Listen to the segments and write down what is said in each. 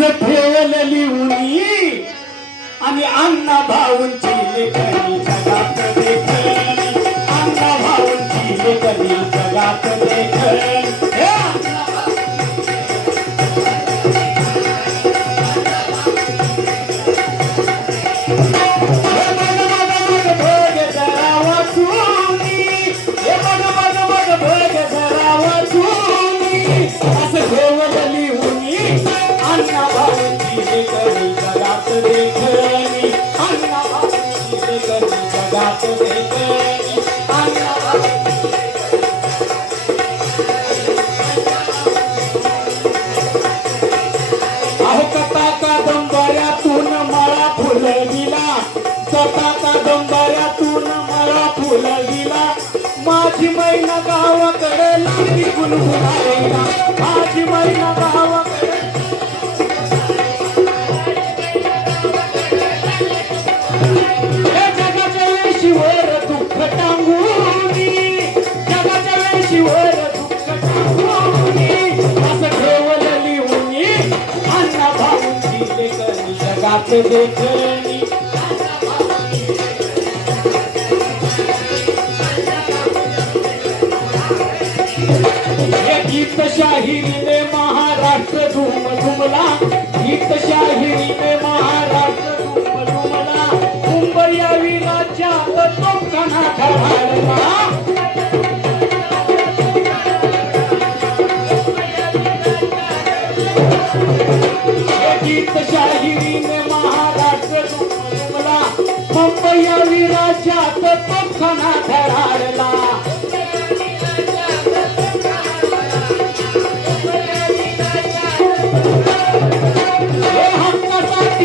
असं ठेवलं लिहूनी आणि अण्णा भाऊंची लेखनी जगात देखणी अण्णा भाऊंची लेखनी जगात देखणी माझी मैना गावाकडे लागली गुणगुणायला माझी मैना गावाकडे जगाच्या वेशीवर दुःख टांगूनी जगाच्या वेशीवर दुःख टांगूनी असं ठेवलं लिहूनी अण्णा भाऊंची लेखनी जगात देखणी गीत शाहिरीने महाराष्ट्र झुमला गीत शाहिरीने महाराष्ट्र झुमला मुंबई विराच्या तोफखाना धडाडला गीत शाहिरीने महाराष्ट्र झुमला मुंबई विराच्या तोफखाना धडाडला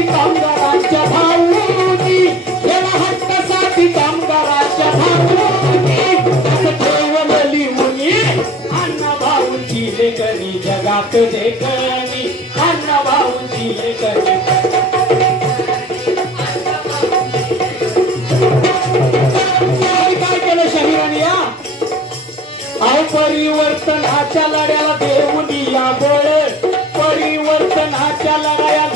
कामगारांच्या भाऊनी याला हक्कासाठी कामगारांच्या भाऊनी असं ठेवलं लिहूनी अण्णा भाऊंची लेखनी जगात देखणी अण्णा भाऊंची लेखनी काय केलं शहिराने या परिवर्तनाच्या लढ्याला देऊन या बळ परिवर्तनाच्या लढ्या